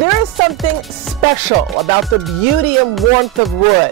There is something special about the beauty and warmth of wood.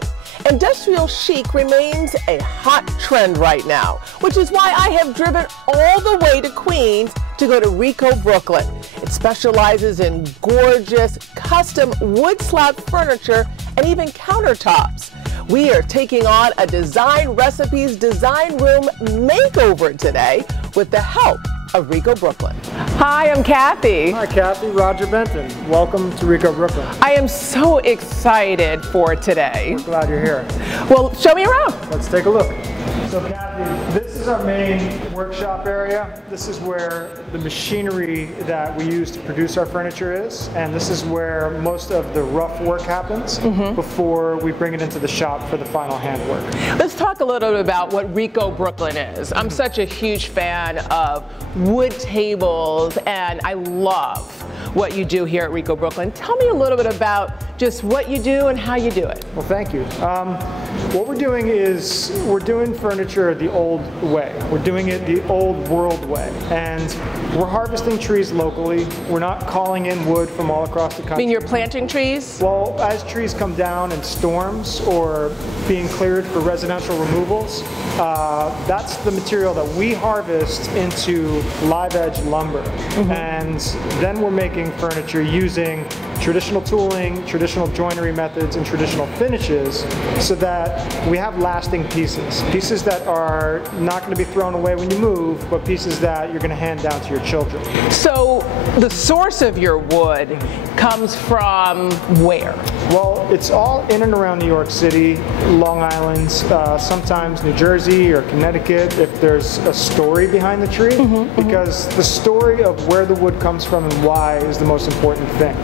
Industrial chic remains a hot trend right now, which is why I have driven all the way to Queens to go to RE-CO Brooklyn. It specializes in gorgeous custom wood slab furniture and even countertops. We are taking on a Design Recipes Design Room makeover today with the help of RE-CO Brooklyn. Hi, I'm Cathy. Hi, Cathy. Roger Benton. Welcome to RE-CO Brooklyn. I am so excited for today. We're glad you're here. Well, show me around. Let's take a look. So, Cathy, this is our main workshop area. This is where the machinery that we use to produce our furniture is, and this is where most of the rough work happens before we bring it into the shop for the final handwork. Let's talk a little bit about what RE-CO Brooklyn is. I'm such a huge fan of wood tables, and I love what you do here at RE-CO Brooklyn. Tell me a little bit about just what you do and how you do it. Well, thank you. What we're doing is we're doing furniture the old way. We're doing it the old world way, and we're harvesting trees locally. We're not calling in wood from all across the country. I mean, you're planting trees? Well, as trees come down in storms or being cleared for residential removals, that's the material that we harvest into live edge lumber. And then we're making furniture using traditional tooling, traditional joinery methods, and traditional finishes so that we have lasting pieces. Pieces that are not going to be thrown away when you move, but pieces that you're going to hand down to your children. So the source of your wood comes from where? Well, it's all in and around New York City, Long Island, sometimes New Jersey or Connecticut if there's a story behind the tree, because the story of where the wood comes from and why is the most important thing.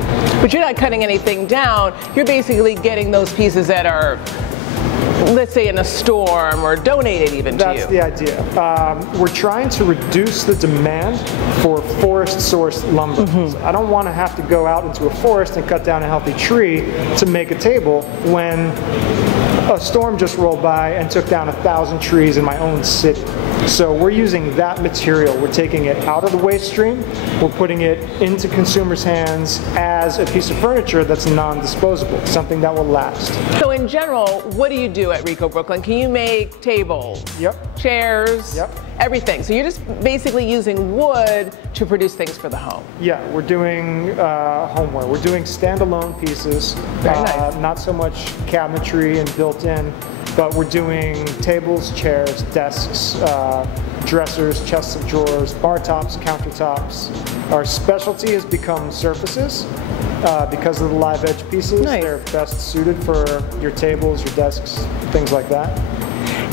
But you're not cutting anything down, you're basically getting those pieces that are, let's say, in a storm or donated even to you. That's the idea. We're trying to reduce the demand for forest-sourced lumber. So I don't want to have to go out into a forest and cut down a healthy tree to make a table when a storm just rolled by and took down 1,000 trees in my own city. So we're using that material. We're taking it out of the waste stream. We're putting it into consumers' hands as a piece of furniture that's non-disposable, something that will last. So in general, what do you do at RE-CO Brooklyn? Can you make tables, chairs, everything? So you're just basically using wood to produce things for the home. Yeah, we're doing homeware. We're doing standalone pieces, Very nice. Not so much cabinetry and built-in, but we're doing tables, chairs, desks, dressers, chests of drawers, bar tops, countertops. Our specialty has become surfaces because of the live edge pieces. Nice. They're best suited for your tables, your desks, things like that.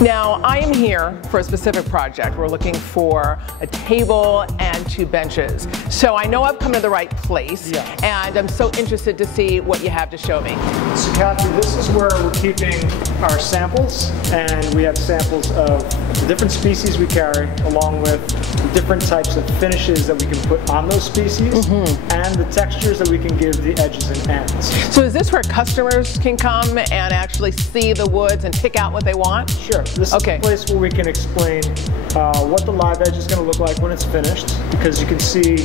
Now, I am here for a specific project. We're looking for a table and 2 benches. So I know I've come to the right place, and I'm so interested to see what you have to show me. So Cathy, this is where we're keeping our samples, and we have samples of the different species we carry, along with the different types of finishes that we can put on those species, and the textures that we can give the edges and ends. So is this where customers can come and actually see the woods and pick out what they want? Sure. This is a place where we can explain what the live edge is going to look like when it's finished, because you can see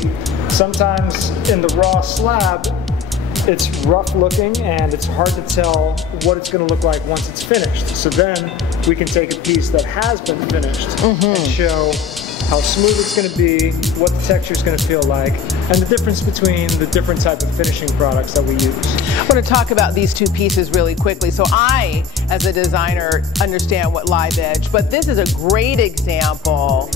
sometimes in the raw slab it's rough looking and it's hard to tell what it's going to look like once it's finished. So then we can take a piece that has been finished and show how smooth it's going to be, what the texture is going to feel like, and the difference between the different type of finishing products that we use. I want to talk about these 2 pieces really quickly. So I, as a designer, understand what live edge, but this is a great example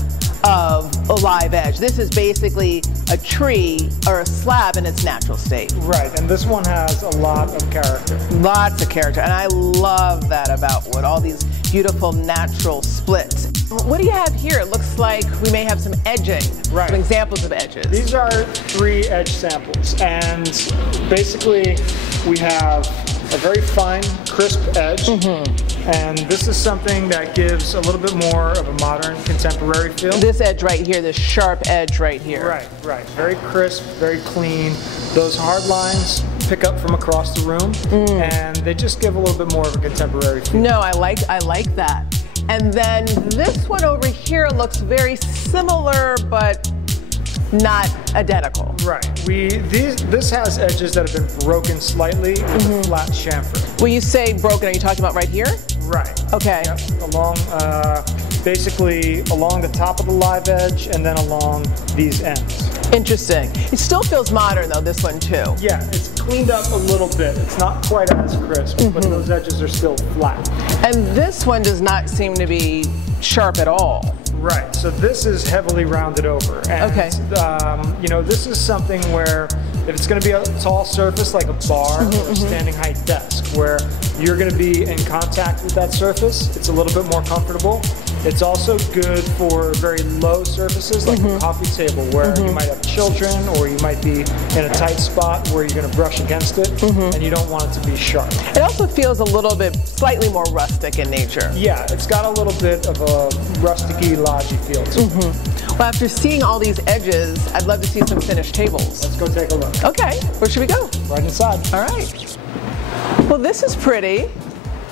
of a live edge. This is basically a tree or a slab in its natural state. Right, and this one has a lot of character. Lots of character, and I love that about wood, all these beautiful natural splits. What do you have here? It looks like we may have some edging, some examples of edges. These are 3 edge samples, and basically we have a very fine, crisp edge, and this is something that gives a little bit more of a modern, contemporary feel. This edge right here, this sharp edge right here. Right. Very crisp, very clean. Those hard lines pick up from across the room, and they just give a little bit more of a contemporary feel. No, I like that. And then this one over here looks very similar, but not identical. Right. This has edges that have been broken slightly with a flat chamfer. When you say broken, are you talking about right here? Right. Okay. Yep. Along, basically along the top of the live edge and then along these ends. Interesting. It still feels modern though, this one too. Yeah, it's cleaned up a little bit. It's not quite as crisp, but those edges are still flat. And this one does not seem to be sharp at all. Right, so this is heavily rounded over. And, okay. You know, this is something where if it's going to be a tall surface like a bar or a standing height desk where you're going to be in contact with that surface, it's a little bit more comfortable. It's also good for very low surfaces like a coffee table where you might have children or you might be in a tight spot where you're going to brush against it and you don't want it to be sharp. It also feels a little bit slightly more rustic in nature. Yeah, it's got a little bit of a rusticy, lodgy feel to it. Well, after seeing all these edges, I'd love to see some finished tables. Let's go take a look. Okay, where should we go? Right inside. All right. Well, this is pretty.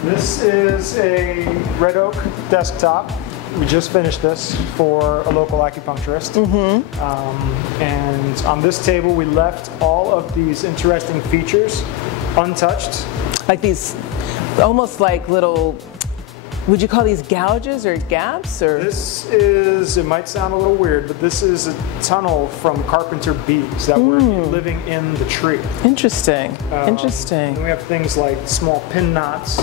This is a red oak desktop. We just finished this for a local acupuncturist. And on this table, we left all of these interesting features untouched. Like these, almost like little, would you call these gouges or gaps? Or This is, it might sound a little weird, but this is a tunnel from carpenter bees that were living in the tree. Interesting, interesting. And we have things like small pin knots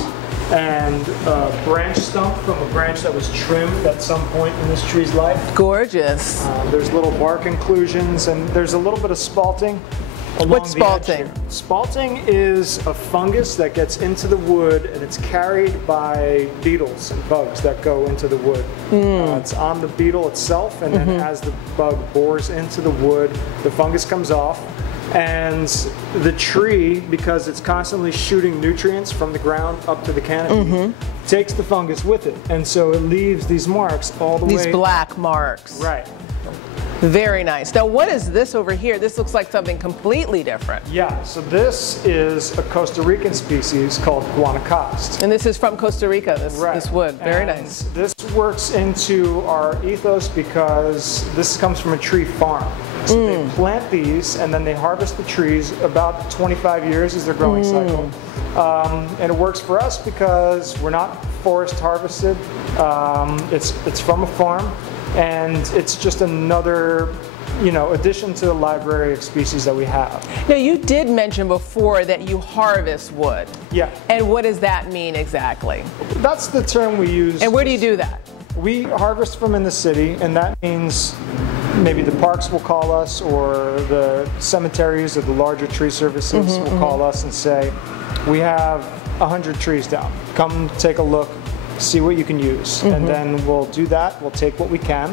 and a branch stump from a branch that was trimmed at some point in this tree's life. Gorgeous. There's little bark inclusions and there's a little bit of spalting. What's spalting? Spalting is a fungus that gets into the wood and it's carried by beetles and bugs that go into the wood. It's on the beetle itself, and then as the bug bores into the wood, the fungus comes off. And the tree, because it's constantly shooting nutrients from the ground up to the canopy, takes the fungus with it. And so it leaves these marks all the way. These black marks. Right. Very nice. Now, what is this over here? This looks like something completely different. Yeah, so this is a Costa Rican species called guanacost. And this is from Costa Rica, this wood. Very nice. This works into our ethos because this comes from a tree farm. So they plant these and then they harvest the trees. About 25 years is their growing cycle. And it works for us because we're not forest harvested. It's from a farm. And it's just another, addition to the library of species that we have. Now, you did mention before that you harvest wood. Yeah. And what does that mean exactly? That's the term we use. And where do you do that? We harvest from in the city, and that means maybe the parks will call us, or the cemeteries or the larger tree services will call us and say, we have 100 trees down. Come take a look. See what you can use, and then we'll do that. We'll take what we can.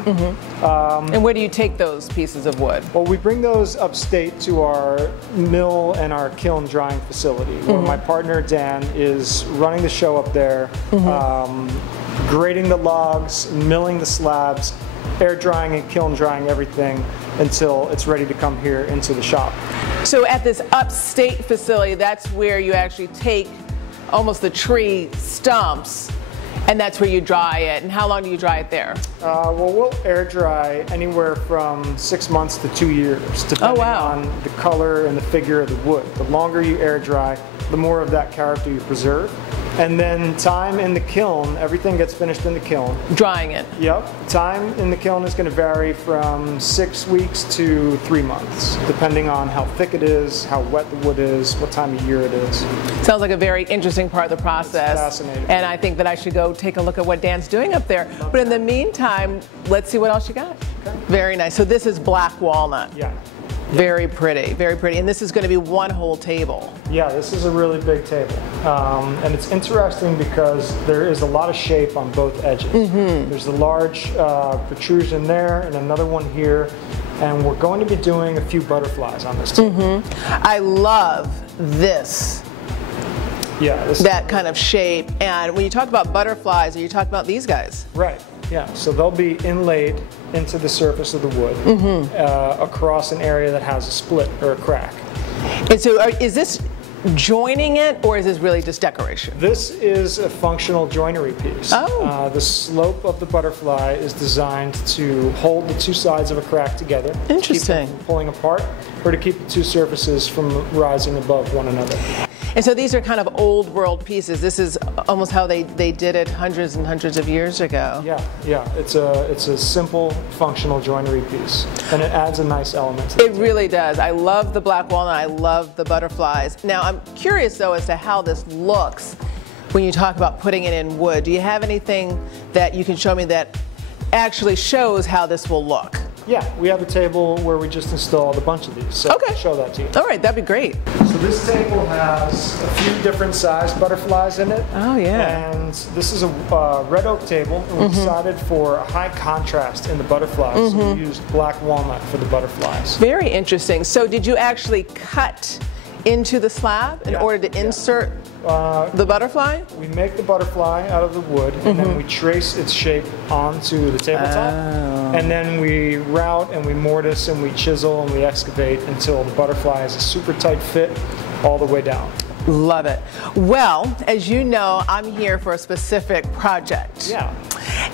And where do you take those pieces of wood? Well, we bring those upstate to our mill and our kiln drying facility, where my partner Dan is running the show up there, grading the logs, milling the slabs, air drying and kiln drying everything until it's ready to come here into the shop. So at this upstate facility, that's where you actually take almost the tree stumps, and that's where you dry it. And how long do you dry it there? Well, we'll air dry anywhere from 6 months to 2 years, depending on the color and the figure of the wood. The longer you air dry, the more of that character you preserve. And then time in the kiln, everything gets finished in the kiln. Drying it. Yep. Time in the kiln is going to vary from 6 weeks to 3 months, depending on how thick it is, how wet the wood is, what time of year it is. Sounds like a very interesting part of the process. It's fascinating. And I think that I should go take a look at what Dan's doing up there. But in the meantime, let's see what else you got. Okay. Very nice. So this is black walnut. Yeah. Very pretty, very pretty. And this is going to be one whole table. Yeah, this is a really big table. And it's interesting because there is a lot of shape on both edges. There's a large protrusion there and another one here. And we're going to be doing a few butterflies on this table. I love this. Yeah. That kind of shape. And when you talk about butterflies, are you talking about these guys? Right. Yeah, so they'll be inlaid into the surface of the wood Mm-hmm. across an area that has a split or a crack. And so is this joining it, or is this really just decoration? This is a functional joinery piece. Oh. The slope of the butterfly is designed to hold the two sides of a crack together. Interesting. To keep them from pulling apart, or to keep the two surfaces from rising above one another. And so these are kind of old world pieces. This is almost how they did it hundreds and hundreds of years ago. Yeah. It's a simple functional joinery piece, and it adds a nice element to it. It really does. I love the black walnut. I love the butterflies. Now I'm curious though as to how this looks when you talk about putting it in wood. Do you have anything that you can show me that actually shows how this will look? Yeah, we have a table where we just installed a bunch of these, so okay. I'll show that to you. All right, that'd be great. So this table has a few different sized butterflies in it. Oh yeah. And this is a red oak table, and we decided for a high contrast in the butterflies, so we used black walnut for the butterflies. Very interesting. So did you actually cut into the slab in order to insert the butterfly? We make the butterfly out of the wood, and then we trace its shape onto the tabletop. And then we route and we mortise and we chisel and we excavate until the butterfly is a super tight fit all the way down. Love it. Well, as you know, I'm here for a specific project. Yeah.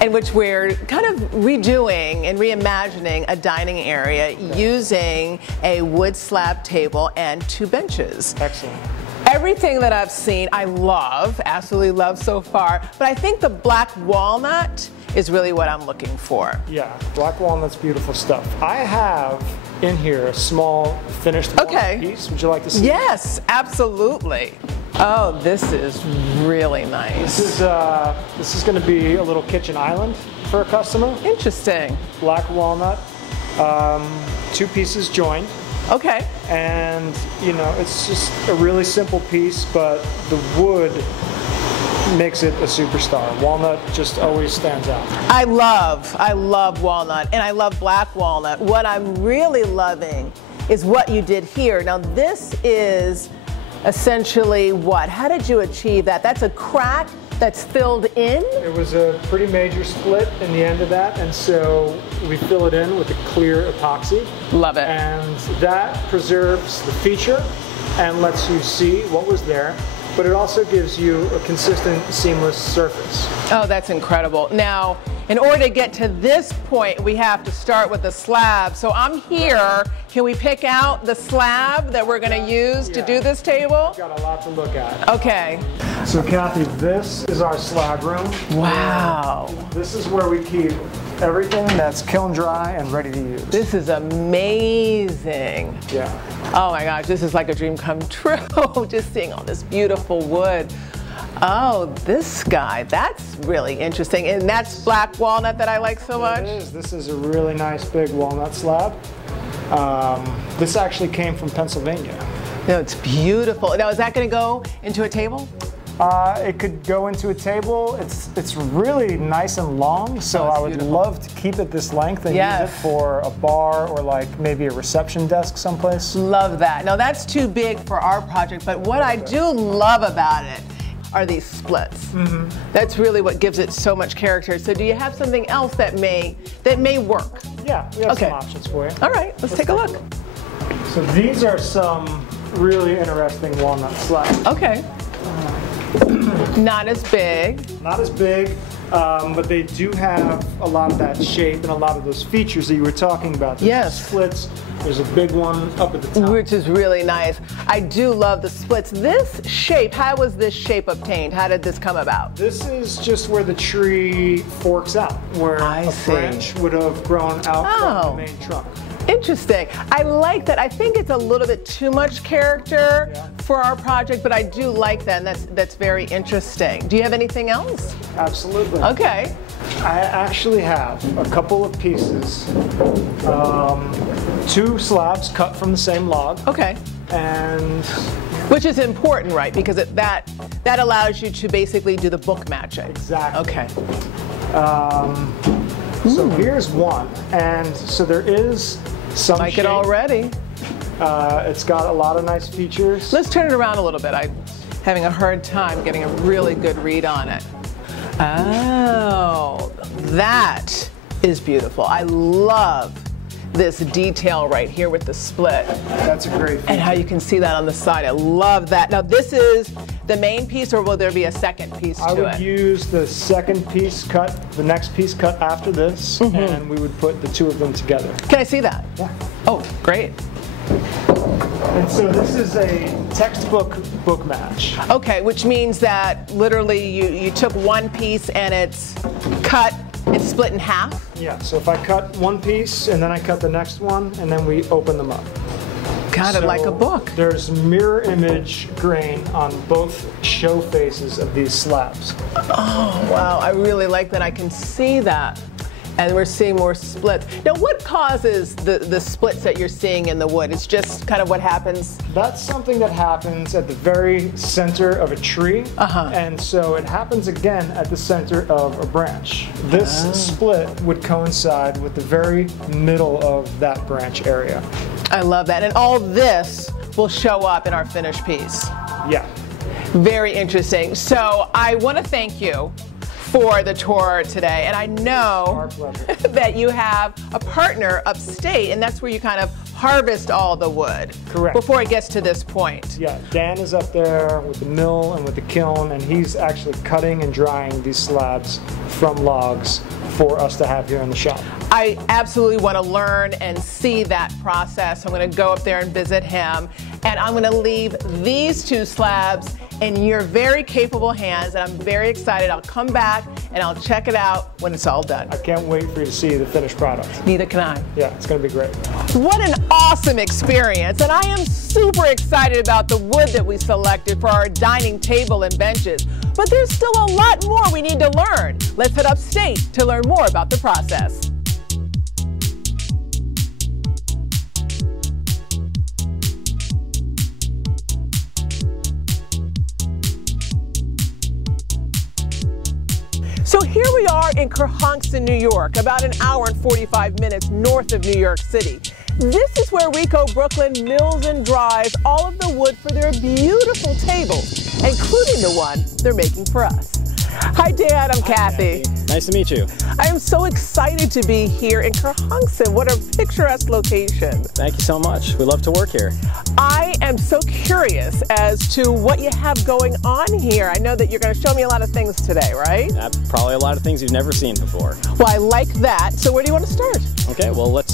In which we're kind of redoing and reimagining a dining area using a wood slab table and 2 benches. Excellent. Everything that I've seen, I love, absolutely love so far, but I think the black walnut is really what I'm looking for. Yeah, black walnut's beautiful stuff. I have in here a small finished walnut piece. Would you like to see? Yes, absolutely. Oh, this is really nice. This is going to be a little kitchen island for a customer. Interesting. Black walnut, 2 pieces joined. Okay. And you know, it's just a really simple piece, but the wood makes it a superstar. Walnut just always stands out. I love walnut, and I love black walnut. What I'm really loving is what you did here. Now this is essentially what? How did you achieve that? That's a crack that's filled in? It was a pretty major split in the end of that, and so we fill it in with a clear epoxy. Love it. And that preserves the feature and lets you see what was there, but it also gives you a consistent, seamless surface. Oh, that's incredible. Now, in order to get to this point, we have to start with the slab. So I'm here. Can we pick out the slab that we're going to use to do this table? We've got a lot to look at. Okay. So Cathy, this is our slab room. Wow. This is where we keep everything that's kiln dry and ready to use. This is amazing. Yeah. Oh my gosh, this is like a dream come true. Just seeing all this beautiful wood. Oh, this guy, that's really interesting. And that's black walnut that I like so much? It is. This is a really nice big walnut slab. This actually came from Pennsylvania. No, it's beautiful. Now, is that going to go into a table? It could go into a table. It's really nice and long, so I would love to keep it this length and use it for a bar or like maybe a reception desk someplace. Love that. Now that's too big for our project, but what I do love about it are these splits. That's really what gives it so much character. So do you have something else that may work? Yeah, we have some options for you. All right, let's take a look. So these are some really interesting walnut slabs. Okay. Not as big. Not as big, but they do have a lot of that shape and a lot of those features that you were talking about. There's splits. There's a big one up at the top. Which is really nice. I do love the splits. This shape, how was this shape obtained? How did this come about? This is just where the tree forks out, where a branch would have grown out from the main trunk. Interesting. I like that. I think it's a little bit too much character for our project, but I do like that, and that's very interesting. Do you have anything else? Absolutely. Okay. I actually have a couple of pieces, 2 slabs cut from the same log. Okay. And which is important, right? Because that allows you to basically do the book matching. Exactly. Okay. So here's one, and so there is some like it already. It's got a lot of nice features. Let's turn it around a little bit. I'm having a hard time getting a really good read on it. Oh, that is beautiful. I love this detail right here with the split. That's a great feature. And how you can see that on the side. I love that. Now this is the main piece, or will there be a second piece to it? I would use the second piece cut, the next piece cut after this, and we would put the two of them together. Can I see that? Yeah. Oh, great. And so this is a textbook book match. Okay, which means that literally you took one piece and it's cut, it's split in half? Yeah, so if I cut one piece and then I cut the next one and then we open them up. Got it, like a book. There's mirror image grain on both show faces of these slabs. Oh, wow, I really like that. I can see that. And we're seeing more splits. Now, what causes the splits that you're seeing in the wood? It's just kind of what happens? That's something that happens at the very center of a tree. And so it happens again at the center of a branch. This split would coincide with the very middle of that branch area. I love that. And all this will show up in our finished piece. Yeah. Very interesting. So I want to thank you for the tour today, and I know that you have a partner upstate, and that's where you kind of harvest all the wood. Correct. Before it gets to this point. Yeah, Dan is up there with the mill and with the kiln, and he's actually cutting and drying these slabs from logs for us to have here in the shop. I absolutely want to learn and see that process. I'm going to go up there and visit him, and I'm going to leave these two slabs in your very capable hands, and I'm very excited. I'll come back and I'll check it out when it's all done. I can't wait for you to see the finished product. Neither can I. Yeah, it's going to be great. What an awesome experience, and I am super excited about the wood that we selected for our dining table and benches. But there's still a lot more we need to learn. Let's head upstate to learn more about the process. So here we are in Kerhonkson, New York, about an hour and 45 minutes north of New York City. This is where RE-CO BKLYN mills and dries all of the wood for their beautiful tables, including the one they're making for us. Hi, Dan. I'm Cathy. Nice to meet you. I am so excited to be here in Kerhonkson. What a picturesque location. Thank you so much. We love to work here. I am so curious as to what you have going on here. I know that you're going to show me a lot of things today, right? Probably a lot of things you've never seen before. Well, I like that. So where do you want to start? Okay, well, let's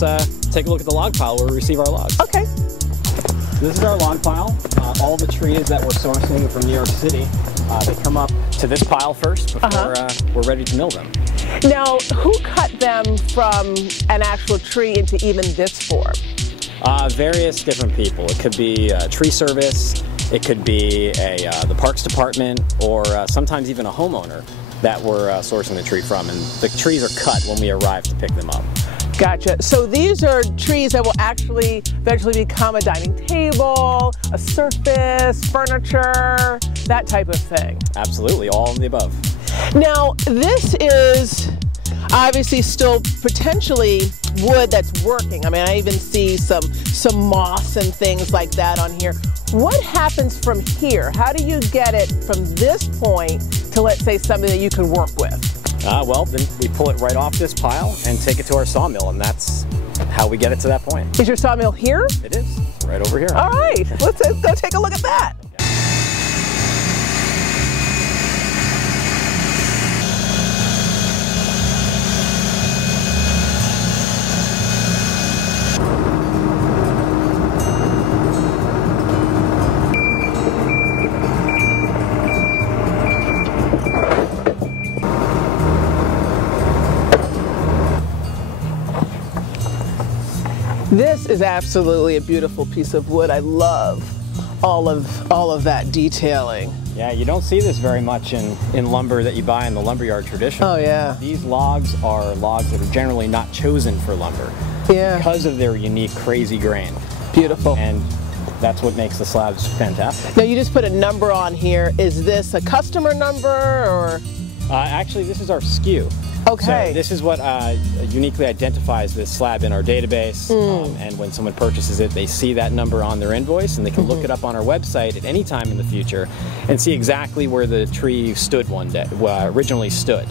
take a look at the log pile where we receive our logs. Okay. This is our log pile. All the trees that we're sourcing from New York City, they come up to this pile first before we're ready to mill them. Now, who cut them from an actual tree into even this form? Various different people. It could be a tree service, it could be the parks department, or sometimes even a homeowner that we're sourcing the tree from. And the trees are cut when we arrive to pick them up. Gotcha. So these are trees that will actually eventually become a dining table, a surface, furniture, that type of thing. Absolutely, all of the above. Now, this is obviously still potentially wood that's working. I mean, I even see some moss and things like that on here. What happens from here? How do you get it from this point to, let's say, something that you can work with? Well, then we pull it right off this pile and take it to our sawmill, and that's how we get it to that point. Is your sawmill here? It is, right over here. All right, let's go take a look at that. This is absolutely a beautiful piece of wood. I love all of that detailing. Yeah, you don't see this very much in lumber that you buy in the lumberyard tradition. Oh yeah. These logs are logs that are generally not chosen for lumber. Yeah. Because of their unique, crazy grain. Beautiful. And that's what makes the slabs fantastic. Now you just put a number on here. Is this a customer number or? Actually, this is our SKU. Okay. So this is what uniquely identifies this slab in our database, and when someone purchases it, they see that number on their invoice, and they can look it up on our website at any time in the future and see exactly where the tree stood one day, originally stood.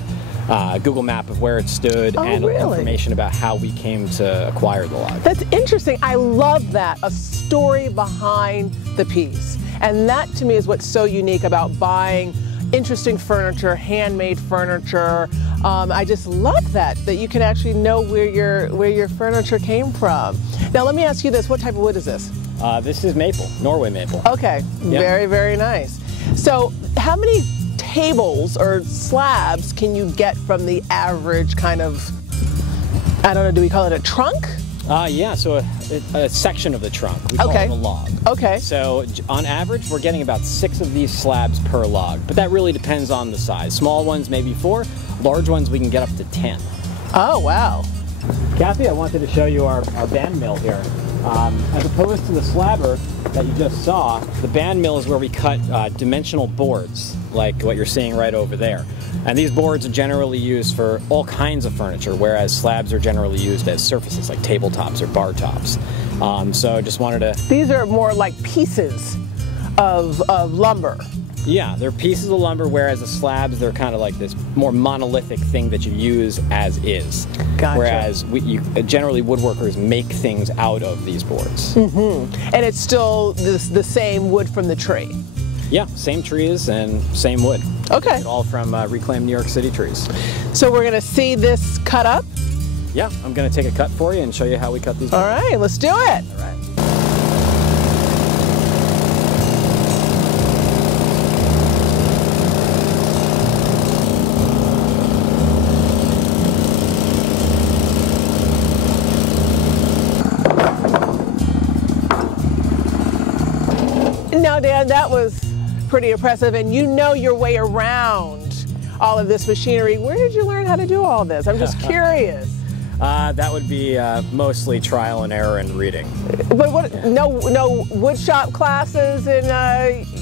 Google map of where it stood and information about how we came to acquire the log. That's interesting. I love that. A story behind the piece. And that to me is what's so unique about buying interesting furniture, handmade furniture. I just love that you can actually know where your furniture came from. Now let me ask you this, what type of wood is this? This is maple, Norway maple. Okay, yep. Very, very nice. So how many tables or slabs can you get from the average kind of, I don't know, do we call it a trunk? Yeah, so a section of the trunk. We call it a log. Okay. So on average, we're getting about 6 of these slabs per log, but that really depends on the size. Small ones, maybe 4. Large ones, we can get up to 10. Oh, wow. Kathy, I wanted to show you our band mill here. As opposed to the slabber that you just saw, the band mill is where we cut dimensional boards, like what you're seeing right over there. And these boards are generally used for all kinds of furniture, whereas slabs are generally used as surfaces like tabletops or bar tops. So I just wanted to... These are more like pieces of lumber. Yeah, they're pieces of lumber, whereas the slabs, they're kind of like this more monolithic thing that you use as is. Gotcha. Whereas generally woodworkers make things out of these boards. Mm-hmm. And it's still the same wood from the tree? Yeah, same trees and same wood. Okay. All from reclaimed New York City trees. So we're going to see this cut up? Yeah, I'm going to take a cut for you and show you how we cut these boards. All right, let's do it. All right. Now, Dan, that was pretty impressive, and you know your way around all of this machinery. Where did you learn how to do all this? I'm just curious. That would be mostly trial and error and reading. But what? No wood shop classes in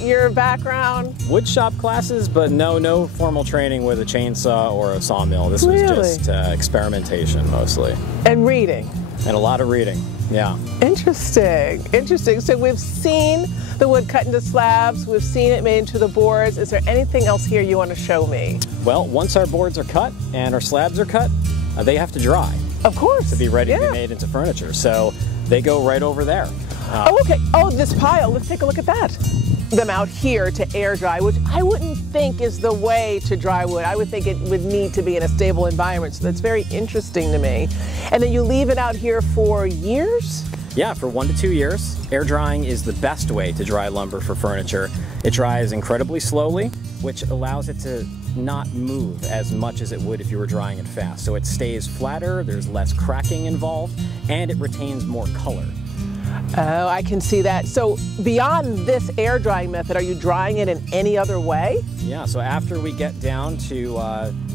your background? Wood shop classes, but no formal training with a chainsaw or a sawmill. This was just experimentation mostly. And reading. And a lot of reading, yeah. Interesting, interesting. So we've seen the wood cut into slabs, we've seen it made into the boards. Is there anything else here you want to show me? Well, once our boards are cut and our slabs are cut, they have to dry. Of course. To be ready to be made into furniture. So they go right over there. Oh, okay. Oh, this pile, let's take a look at that. Them out here to air dry, which I wouldn't think is the way to dry wood. I would think it would need to be in a stable environment. So that's very interesting to me. And then you leave it out here for years? Yeah, for 1 to 2 years. Air drying is the best way to dry lumber for furniture. It dries incredibly slowly, which allows it to not move as much as it would if you were drying it fast. So it stays flatter, there's less cracking involved, and it retains more color. Oh, I can see that. So beyond this air drying method, are you drying it in any other way? Yeah, so after we get down to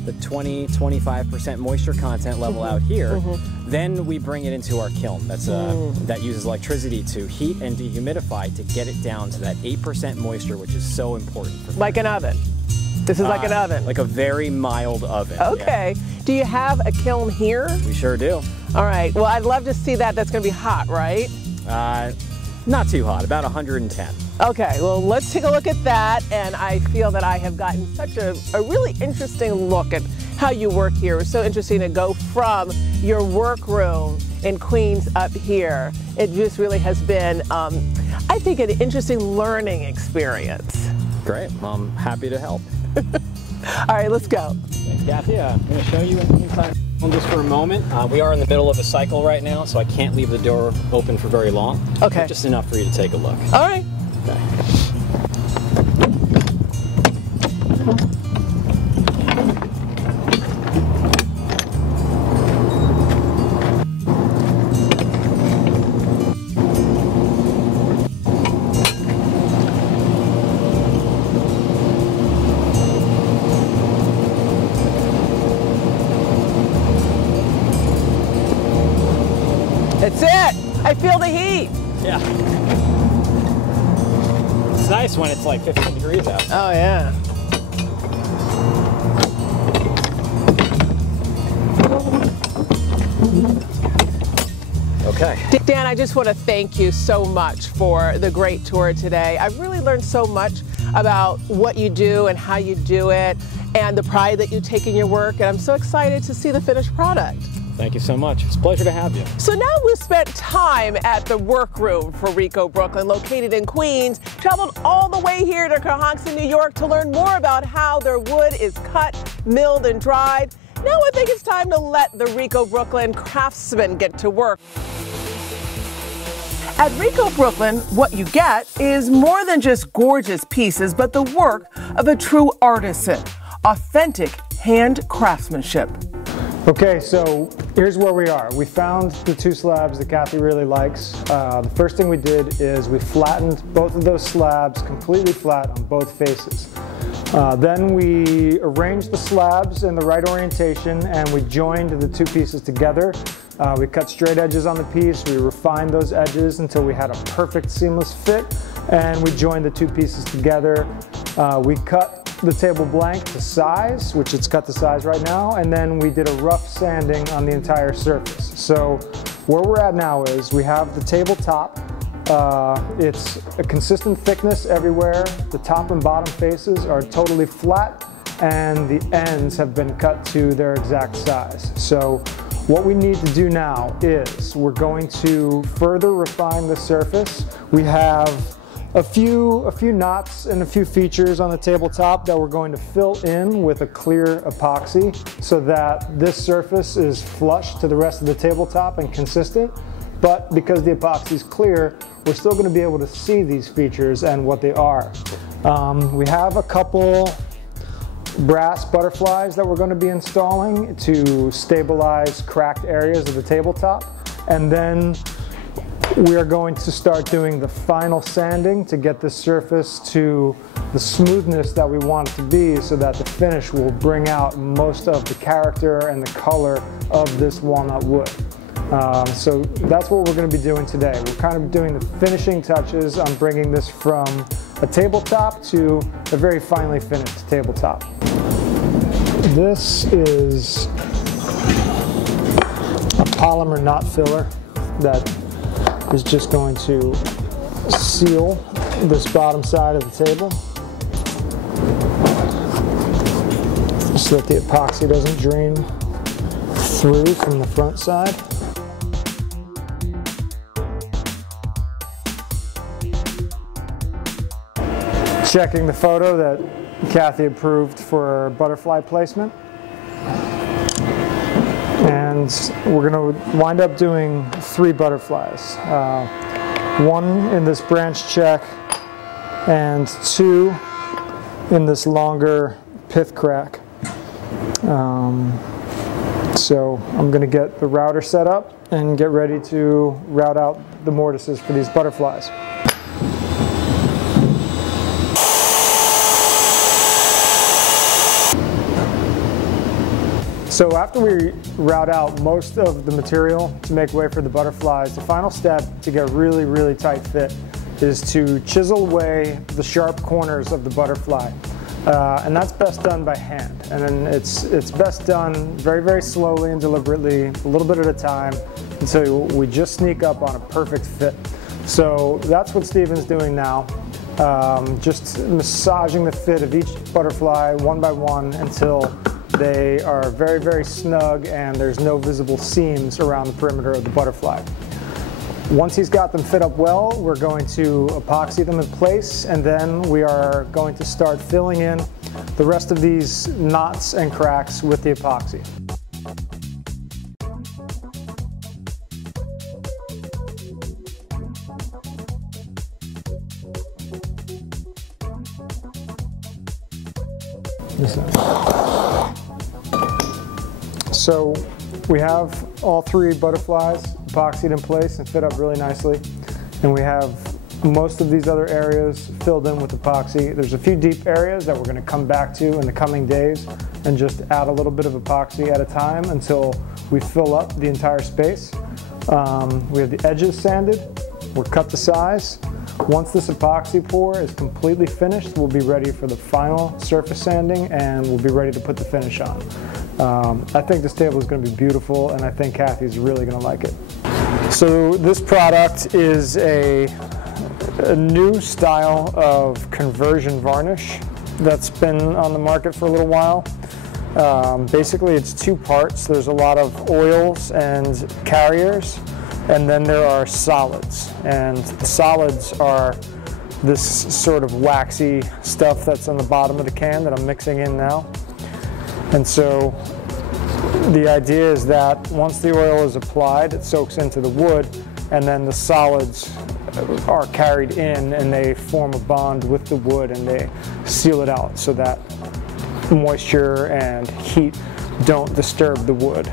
the 20-25% moisture content level out here, then we bring it into our kiln. That uses electricity to heat and dehumidify to get it down to that 8% moisture, which is so important for furniture. Like an oven. This is like an oven. Like a very mild oven. Okay. Yeah. Do you have a kiln here? We sure do. All right. Well, I'd love to see that. That's going to be hot, right? Not too hot, about 110. Okay, well, let's take a look at that, and I feel that I have gotten such a really interesting look at how you work here. It was so interesting to go from your workroom in Queens up here. It just really has been, I think, an interesting learning experience. Great, well, I'm happy to help. All right, let's go. Thanks, Kathy. I'm going to show you inside just for a moment. We are in the middle of a cycle right now, so I can't leave the door open for very long. Okay. Just enough for you to take a look. All right. Okay. That's it. I feel the heat. Yeah. It's nice when it's like 15 degrees out. Oh, yeah. Okay. Dan, I just want to thank you so much for the great tour today. I've really learned so much about what you do and how you do it, and the pride that you take in your work, and I'm so excited to see the finished product. Thank you so much. It's a pleasure to have you. So now we've spent time at the workroom for RE-CO BKLYN, located in Queens, traveled all the way here to Cohasset, New York to learn more about how their wood is cut, milled, and dried. Now I think it's time to let the RE-CO BKLYN craftsmen get to work. At RE-CO BKLYN, what you get is more than just gorgeous pieces, but the work of a true artisan, authentic hand craftsmanship. Okay, so here's where we are. We found the two slabs that Cathy really likes. The first thing we did is we flattened both of those slabs completely flat on both faces. Then we arranged the slabs in the right orientation and we joined the two pieces together. We cut straight edges on the piece, we refined those edges until we had a perfect seamless fit, and we joined the two pieces together. We cut the table blank to size, which it's cut to size right now, and then we did a rough sanding on the entire surface. So where we're at now is we have the tabletop. It's a consistent thickness everywhere. The top and bottom faces are totally flat, and the ends have been cut to their exact size. So what we need to do now is we're going to further refine the surface. We have a few knots and a few features on the tabletop that we're going to fill in with a clear epoxy so that this surface is flush to the rest of the tabletop and consistent. But because the epoxy is clear, we're still going to be able to see these features and what they are. We have a couple brass butterflies that we're going to be installing to stabilize cracked areas of the tabletop, and then we are going to start doing the final sanding to get this surface to the smoothness that we want it to be so that the finish will bring out most of the character and the color of this walnut wood. So that's what we're going to be doing today. We're kind of doing the finishing touches on bringing this from a tabletop to a very finely finished tabletop. This is a polymer knot filler that is just going to seal this bottom side of the table so that the epoxy doesn't drain through from the front side. Checking the photo that Cathy approved for butterfly placement. And we're going to wind up doing 3 butterflies. One in this branch check and 2 in this longer pith crack. So I'm going to get the router set up and get ready to route out the mortises for these butterflies. So after we route out most of the material to make way for the butterflies, the final step to get really, really tight fit is to chisel away the sharp corners of the butterfly. And that's best done by hand. And then it's best done very, very slowly and deliberately, a little bit at a time, until we just sneak up on a perfect fit. So that's what Steven's doing now. Just massaging the fit of each butterfly one by one until they are very, very snug and there's no visible seams around the perimeter of the butterfly. Once he's got them fit up well, we're going to epoxy them in place, and then we are going to start filling in the rest of these knots and cracks with the epoxy. So we have all 3 butterflies epoxied in place and fit up really nicely, and we have most of these other areas filled in with epoxy. There's a few deep areas that we're going to come back to in the coming days and just add a little bit of epoxy at a time until we fill up the entire space. We have the edges sanded, we're cut to size. Once this epoxy pour is completely finished, we'll be ready for the final surface sanding and we'll be ready to put the finish on. I think this table is going to be beautiful, and I think Cathy's really going to like it. So this product is a new style of conversion varnish. that's been on the market for a little while. Basically, it's two parts. There's a lot of oils and carriers, and then there are solids. And the solids are this sort of waxy stuff that's on the bottom of the can that I'm mixing in now. And so the idea is that once the oil is applied, it soaks into the wood, and then the solids are carried in and they form a bond with the wood and they seal it out so that moisture and heat don't disturb the wood.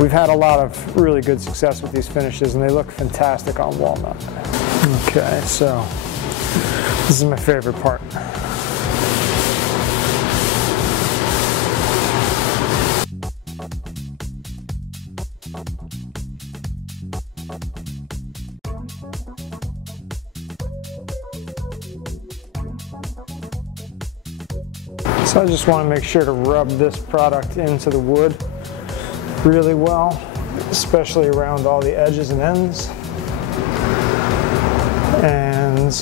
We've had a lot of really good success with these finishes and they look fantastic on walnut. Okay, so this is my favorite part. So I just want to make sure to rub this product into the wood really well, especially around all the edges and ends. And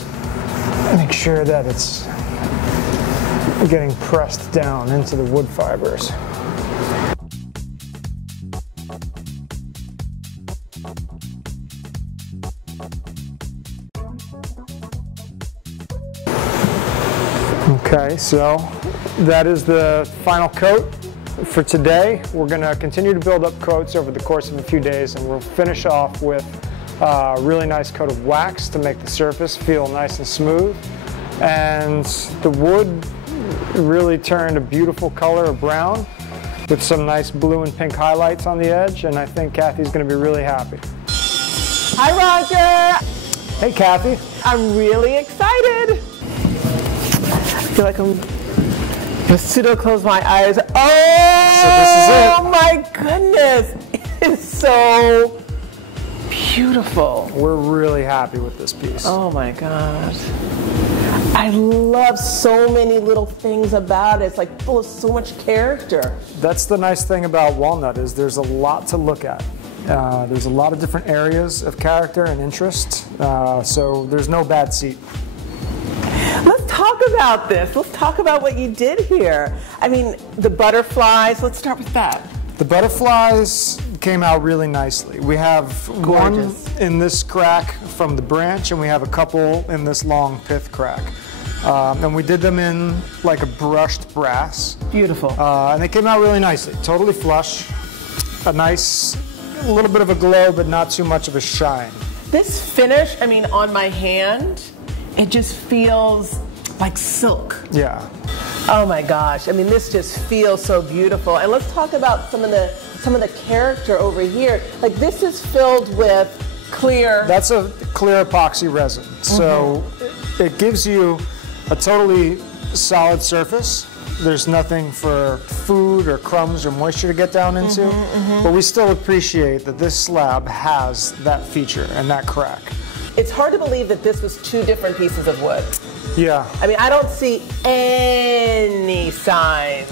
make sure that it's getting pressed down into the wood fibers. Okay, so that is the final coat for today. We're going to continue to build up coats over the course of a few days, and we'll finish off with a really nice coat of wax to make the surface feel nice and smooth. And the wood really turned a beautiful color of brown with some nice blue and pink highlights on the edge, and I think Cathy's going to be really happy. Hi, Roger. Hey, Cathy. I'm really excited. I feel like I'm just pseudo close my eyes. Oh, so this is it. My goodness. It is so beautiful. We're really happy with this piece. Oh my gosh. I love so many little things about it. It's like full of so much character. That's the nice thing about walnut is there's a lot to look at. There's a lot of different areas of character and interest, so there's no bad seat. Let's talk about this. Let's talk about what you did here. I mean, the butterflies, let's start with that. The butterflies came out really nicely. We have Gorgeous. one in this crack from the branch, and we have a couple in this long pith crack. And we did them in like a brushed brass. Beautiful. And they came out really nicely. Totally flush. A nice, little bit of a glow, but not too much of a shine. This finish, I mean, on my hand, it just feels like silk. Yeah. Oh my gosh, I mean, this just feels so beautiful. And let's talk about some of the character over here. Like, this is filled with clear. That's a clear epoxy resin. So it gives you a totally solid surface. There's nothing for food or crumbs or moisture to get down into. But we still appreciate that this slab has that feature and that crack. It's hard to believe that this was two different pieces of wood. Yeah. I mean, I don't see any signs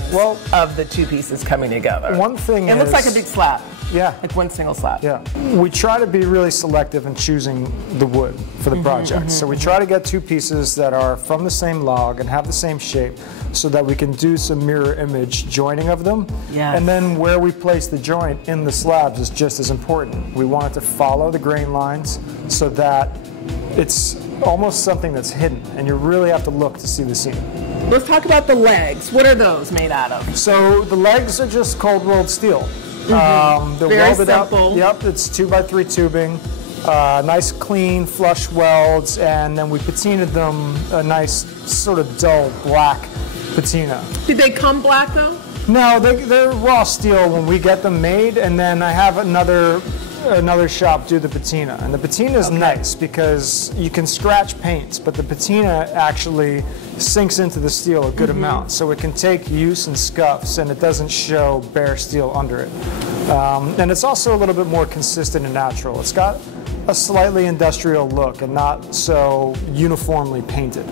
of the two pieces coming together. One thing it looks like a big slab. Yeah. Like one single slab. Yeah. We try to be really selective in choosing the wood for the project. So we try to get two pieces that are from the same log and have the same shape so that we can do some mirror image joining of them. Yes. And then where we place the joint in the slabs is just as important. We want it to follow the grain lines so that it's almost something that's hidden and you really have to look to see the seam. Let's talk about the legs. What are those made out of? So the legs are just cold rolled steel. They're Very welded simple. up. Yep, it's 2x3 tubing. Nice clean flush welds, and then we patinaed them a nice sort of dull black patina. Did they come black though? No, they're raw steel when we get them made, and then I have another shop do the patina. And the patina is nice because you can scratch paints, but the patina actually sinks into the steel a good amount. So it can take use and scuffs, and it doesn't show bare steel under it. And it's also a little bit more consistent and natural. It's got a slightly industrial look and not so uniformly painted.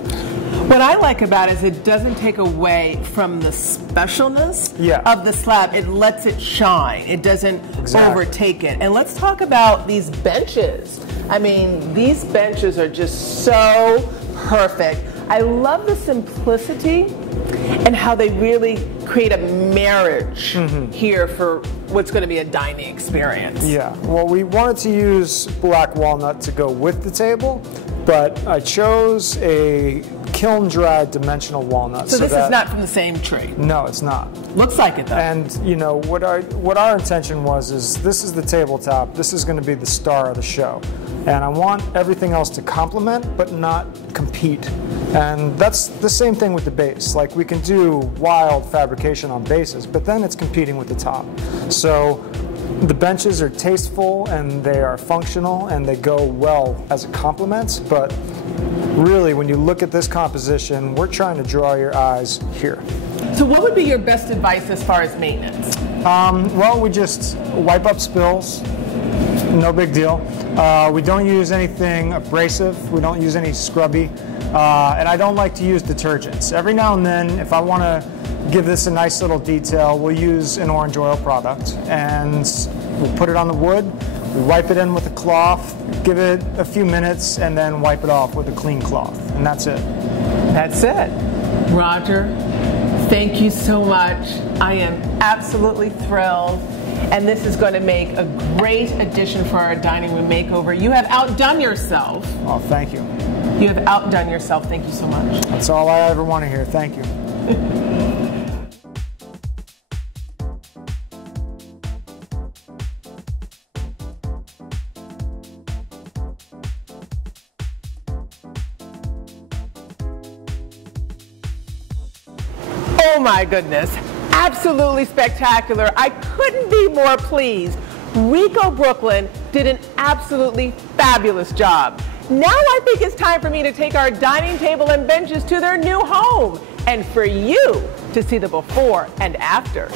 What I like about it is it doesn't take away from the specialness of the slab. It lets it shine. It doesn't overtake it. And let's talk about these benches. I mean, these benches are just so perfect. I love the simplicity and how they really create a marriage here for what's going to be a dining experience. Yeah, well, we wanted to use black walnut to go with the table, but I chose a kiln-dried dimensional walnut. So this is not from the same tree? No, it's not. Looks like it though. And you know, what our intention was is this is the tabletop, this is going to be the star of the show. And I want everything else to complement, but not compete. And that's the same thing with the base. Like, we can do wild fabrication on bases, but then it's competing with the top. So the benches are tasteful and they are functional and they go well as a complement, but really when you look at this composition, we're trying to draw your eyes here. So what would be your best advice as far as maintenance? Well, we just wipe up spills, no big deal. We don't use anything abrasive, we don't use any scrubby, and I don't like to use detergents. Every now and then, if I want to give this a nice little detail, we'll use an orange oil product, and we'll put it on the wood, we wipe it in with a cloth, give it a few minutes, and then wipe it off with a clean cloth, and that's it. That's it. Roger, thank you so much. I am absolutely thrilled. And this is going to make a great addition for our dining room makeover. You have outdone yourself. Oh, thank you. You have outdone yourself. Thank you so much. That's all I ever want to hear. Thank you. Oh my goodness. Absolutely spectacular. I couldn't be more pleased. RE-CO BKLYN did an absolutely fabulous job. Now I think it's time for me to take our dining table and benches to their new home and for you to see the before and after.